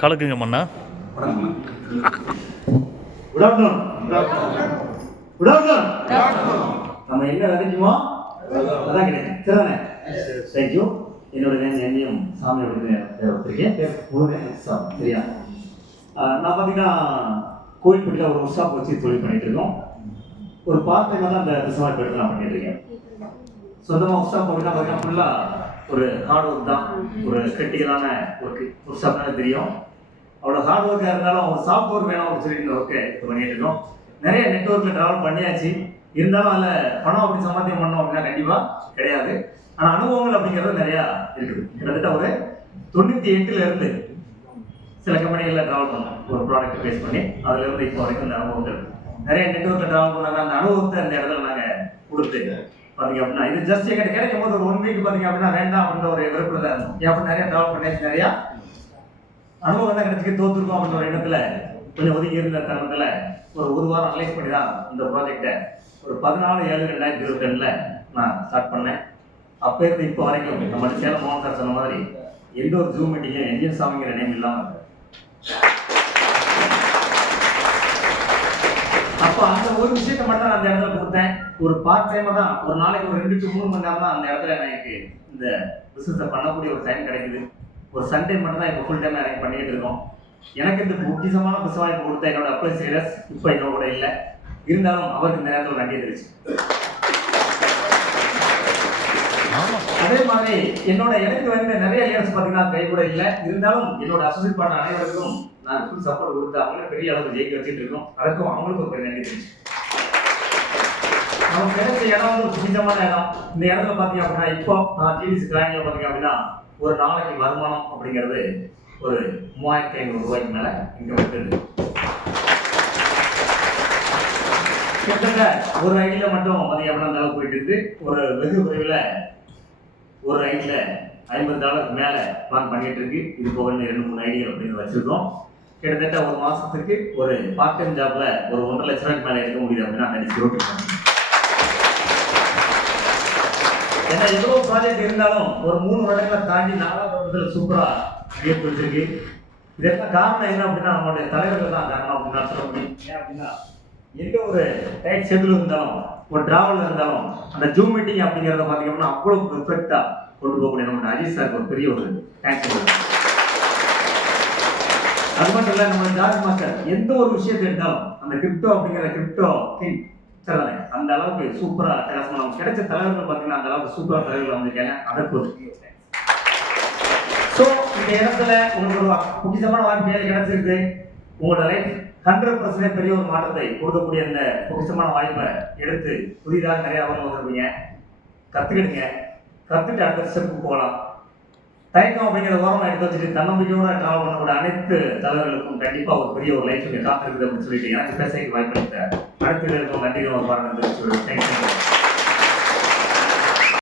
கலக்குங்க மண்ணா. நம்ம என்ன விதைக்குமோ அதான் கிடைக்கும். சரிதானே? தேங்க்யூ. என்னோட நேம் என்னையும் சாமி ஒருத்தருக்கேன் சரியா? நான் பார்த்தீங்கன்னா கோயில்பட்டியில் ஒரு ஒர்க் ஷாப் வச்சு தொழில் பண்ணிட்டு இருக்கோம். ஒரு பார்ட் டைமாக தான் அந்த பிஸ்னஸ் எடுத்து நான் பண்ணிட்டு இருக்கேன். சொந்தமாக ஒர்க் ஷாப் அப்படின்னா பார்த்தீங்கன்னா ஃபுல்லாக ஒரு ஹார்ட் ஒர்க் தான். ஒரு கிரிட்டிக்கலான ஒர்க்கு ஒர்க் ஷாப்னால தெரியும். அவ்வளோ ஹார்ட் ஒர்க்காக இருந்தாலும் ஒரு சாஃப்ட்வேர் வேணும் அப்படின்னு சொல்லி இந்த ஒர்க்கை இப்போ பண்ணிட்டு இருக்கோம். நிறைய நெட்ஒர்க்கில் ட்ராவல் பண்ணியாச்சு. இருந்தாலும் அதில் பணம் அப்படி சம்பாத்தியம் பண்ணோம் அப்படின்னா கண்டிப்பாக கிடையாது. ஆனால் அனுபவங்கள் அப்படிங்கிறது நிறையா இருக்குது. கிட்டத்தட்ட ஒரு 98 சில கம்பெனிகளில் ட்ராவல் பண்ணோம். ஒரு ப்ராடக்ட் பேஸ் பண்ணி அதுலேருந்து இப்போ வரைக்கும் இந்த அனுபவங்கள் நிறைய நெட்ஒர்க்கில் ட்ராவல் பண்ணாங்க. அந்த அனுபவத்தை அந்த இடத்துல நாங்கள் கொடுத்து பார்த்தீங்க அப்படின்னா இது ஜஸ்ட் எங்கிட்ட கிடைக்கும் போது ஒரு 1 வீக் பார்த்தீங்க அப்படின்னா வேண்டாம் அப்படின்ற ஒரு விருப்பத்தில் தான் இருந்தோம். ஏன் அப்படி நிறைய ட்ராவல் பண்ணி நிறையா அனுபவம் தான் கிடைச்சிக்கு தோற்றுருக்கோம் அப்படின்ற ஒரு இடத்துல கொஞ்சம் ஒதுக்கி இருந்த தருணத்தில் ஒரு வாரம் அனலைஸ் பண்ணி தான் இந்த ப்ராஜெக்டை ஒரு 14/7/2022 நான் ஸ்டார்ட் பண்ணேன். அப்போ இருந்து இப்போ வரைக்கும் நம்ம சேலம் மோகன் சார் சொன்ன மாதிரி எந்த ஒரு ஜூம் மீட்டிங்கும் என்ஜின் சாமிங்கிற நேம் இல்லாமல் அப்போ அந்த ஒரு விஷயத்தை மட்டும் தான் அந்த இடத்துல கொடுத்தேன். ஒரு பார்ட் டைமாக தான் ஒரு நாளைக்கு ஒரு 2 to 3 மணி நேரம் தான் அந்த இடத்துல எனக்கு இந்த பிஸ்னஸை பண்ணக்கூடிய ஒரு டைம் கிடைக்குது. ஒரு சண்டே மட்டும் தான் இப்போ ஃபுல் டைம் எனக்கு பண்ணிக்கிட்டு இருக்கோம். எனக்கு இந்த முக்கியமான பிஸ்னஸ் வாய்ப்பு கொடுத்த என்னோட அப்ளைசேடர்ஸ் இப்போ என்னோட கூட இல்லை. இருந்தாலும் அவருக்கு இந்த நேரத்தில் நன்றி தெரிவிச்சு. அதே மாதிரி என்னோட எனக்கு வந்து நிறைய லீடர்ஸ் பார்த்தீங்கன்னா கை கூட இல்லை. இருந்தாலும் என்னோட அசோசியேட் பண்ண அனைவருக்கும் நான் ஃபுல் சப்போர்ட் கொடுத்து அவங்கள பெரிய அளவுக்கு ஜெயிக்க வச்சுட்டு இருக்கோம். அதுக்கும் அவங்களுக்கு ஒரு நன்றி தெரிவிச்சு. நமக்கு கிடைச்ச இடம் வந்து பிடிச்சமான இடம். இந்த இடத்துல பார்த்தீங்க அப்படின்னா இப்போ நான் டிடிசி கிராங்கில் பார்த்தீங்க அப்படின்னா ஒரு நாளைக்கு வருமானம் அப்படிங்கிறது ஒரு 3500 ரூபாய்க்கு மேலே இங்கே வந்துட்டு கிட்டத்தட்ட ஒரு ஐடியில் மட்டும் பார்த்தீங்க அப்படின்னா அந்த அளவுக்கு போயிட்டு இருக்குது. ஒரு வெகு விரைவில் ஒரு ஐடியில் $50 மேலே பிளான் பண்ணிட்டு இருக்கு. இது போக 2-3 ஐடியா அப்படின்னு வச்சிருக்கோம். கிட்டத்தட்ட ஒரு மாதத்துக்கு ஒரு பார்ட் டைம் ஜாப்ல ஒரு 1.5 லட்ச ரூபாய்க்கு மேலே எடுக்க முடியுது அப்படின்னா அந்த ரோட்டு ஏன்னா எவ்வளோ ப்ராஜெக்ட் இருந்தாலும் ஒரு 3 வருடங்களை தாண்டி 4வது வருடத்தில் சூப்பராக கேட்டு வச்சிருக்கு. இதெல்லாம் காரணம் என்ன அப்படின்னா நம்மளுடைய தலைவர்கள் தான் காரணம் அப்படின்னா சொல்ல முடியும். ஏன் அப்படின்னா எந்த ஒரு டைட் ஷெட்யூல் இருந்தாலும் ஒரு டிராவல் இருந்தாலும் அந்த ஜூம் மீட்டிங் அப்படிங்கிறத பார்த்தீங்கன்னா அவ்வளோ பெர்ஃபெக்டாக கொண்டு போகக்கூடிய நம்மளோட அஜித் சாருக்கு ஒரு பெரிய ஒரு தேங்க்ஸ். அது மட்டும் இல்லை நம்ம ஜார்ஜ் மாஸ்டர் எந்த ஒரு விஷயத்தை எடுத்தாலும் அந்த கிரிப்டோ அப்படிங்கிற கிரிப்டோ திங் சரிதானே அந்த அளவுக்கு சூப்பராக பிரகாசமாக நமக்கு கிடைச்ச தலைவர்கள் பார்த்தீங்கன்னா அந்த அளவுக்கு சூப்பராக தலைவர்கள் வந்திருக்காங்க. அதற்கு ஒரு ஸோ இந்த இடத்துல உங்களுக்கு ஒரு முக்கியமான வாய்ப்பு கிடைச்சிருக்கு. உங்களோட லைஃப் 100% பெரிய ஒரு மாற்றத்தை கொடுக்கக்கூடிய அந்த பொக்கிஷமான வாய்ப்பை எடுத்து புதிதாக நிறைய அவர்கள் வந்துருப்பீங்க. கற்றுக்கிடுங்க. கற்றுட்டு அடுத்த ஸ்டெப்புக்கு போகலாம். தயக்கம் அப்படிங்கிற ஓரமாக எடுத்து வச்சுட்டு தன்னம்பிக்கையோட ட்ராவல் பண்ணக்கூடிய அனைத்து தலைவர்களுக்கும் கண்டிப்பாக ஒரு பெரிய ஒரு லைஃப் இங்கே காத்திருக்குது அப்படின்னு சொல்லிட்டு எனக்கு பேச வாய்ப்பு அளித்த அனைத்து பேருக்கும் நன்றிகள் ஒரு பாராட்டு தெரிவிச்சு தேங்க்யூ.